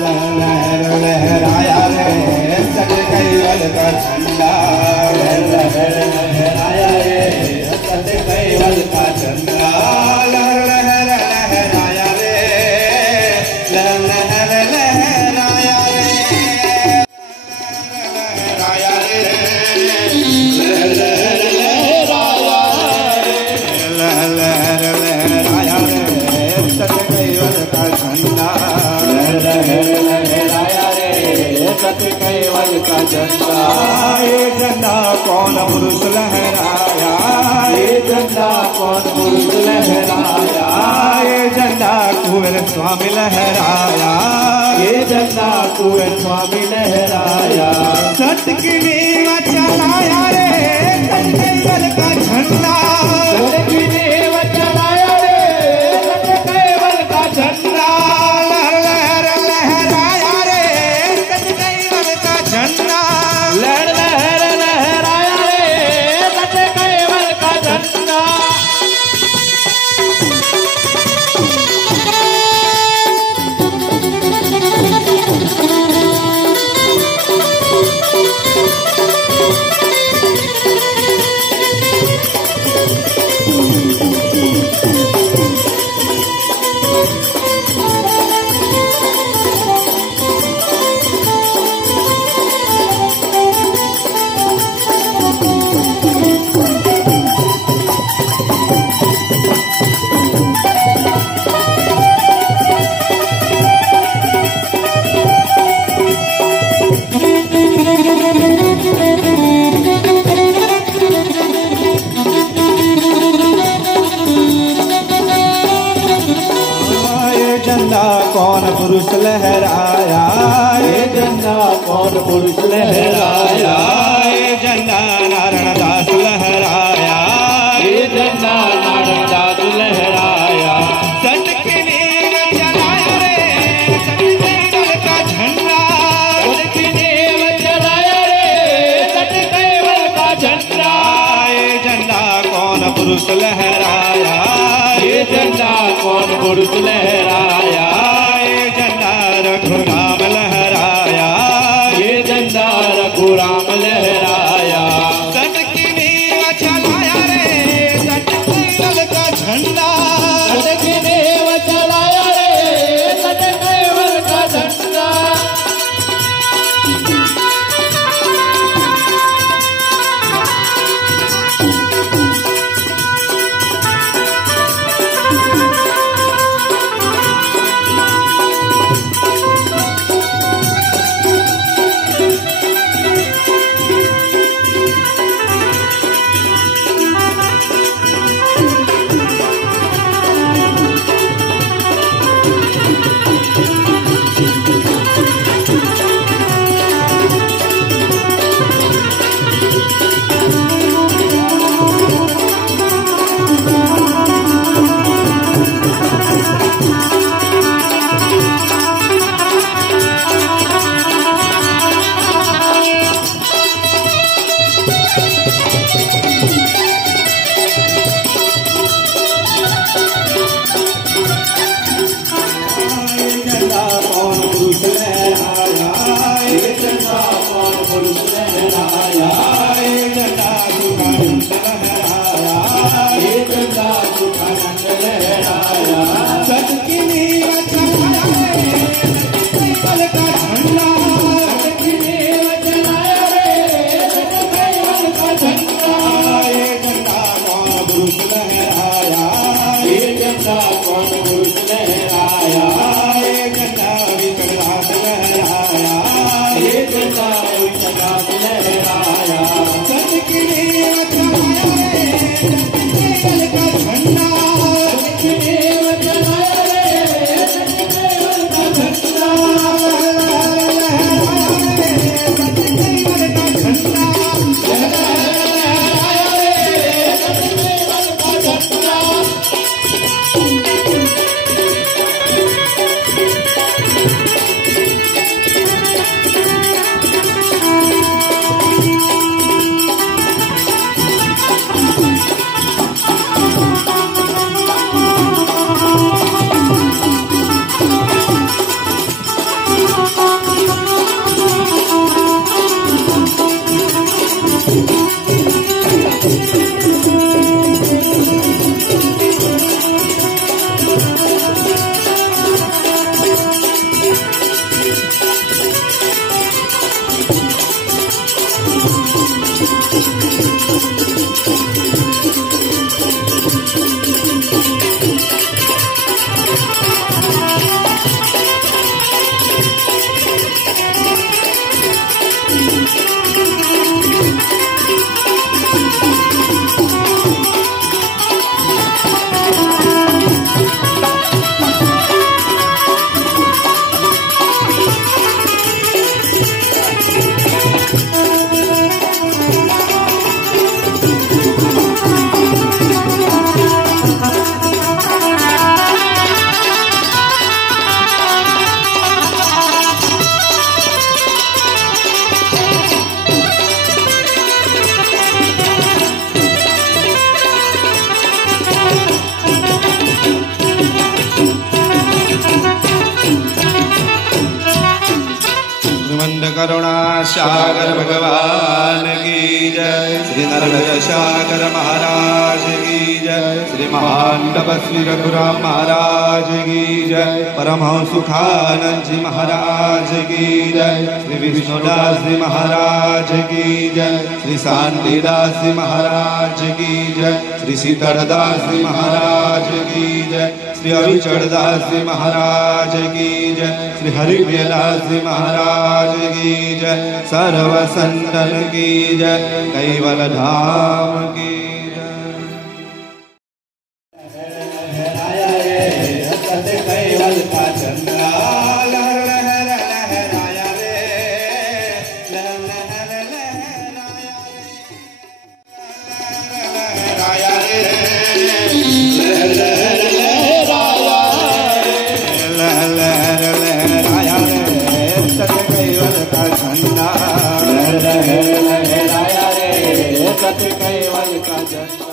लहर लहराया रे सत कैवल का झंडा, लहर लहराया रे सत कैवल का झंडा, लहर लहर लहराया रे, लहर लहर लहराया रे, लहराया रे, लहर लहर लहराया रे, लहर लहर लहराया रे सत कैवल का झंडा, लहर लहराया रे सत कैवल का झंडा। ये झंडा कौन पुरुष लहराया, ये झंडा कौन पुरुष लहराया, ये झंडा कुंवर स्वामी लहराया, ये झंडा कुंवर स्वामी लहराया, सत की नींव चलाया रे सत कैवल का झंडा, सत की नींव चलाया रे सत कैवल का झंडा, लहर लहर लहराया रे सत कैवल का झंडा, लहर लहर लहराया रे सत कैवल का झंडा। झंडा कौन पुरुष लहराया, ये झंडा कौन पुरुष लहराया, ये झंडा नारायण दास लहराया, ये झंडा नारायण दास लहराया, सत की नींव चलाया रे सत कैवल का झंडा, सत की नींव चलाया रे सत कैवल का झंडा। ये झंडा कौन पुरुष लहराया, ये झंडा कौन पुरुष लहराया, ये झंडा रघुराम लहराया, ये झंडा रघुराम लहराया, सत की नींव चलाया रे सत कैवल का झंडा, सत की नींव चलाया रे सत कैवल का झंडा। करुणा सागर भगवान की जय। श्री नरहर सागर महाराज की जय। श्री महान तपस्वी रघुराम महाराज की जय। परमहंस सुखानंद जी महाराज की जय। श्री विष्णुदास जी महाराज की जय। श्री शांतिदास जी महाराज की जय। श्री सीतरदास जी महाराज की जय। श्री अभिचरदास जी महाराज की जय। श्री हरिप्रियदास जी महाराज की जय। सर्व संतन की जय। कैवल धाम की जय। कैवल का चंद्रा लहर लहर लहराया रे। लहर लहर लहराया रे। लहर लहर लहराया रे। कैवल का झंडा लहर लहर लहराया रे। कैवल का झंडा।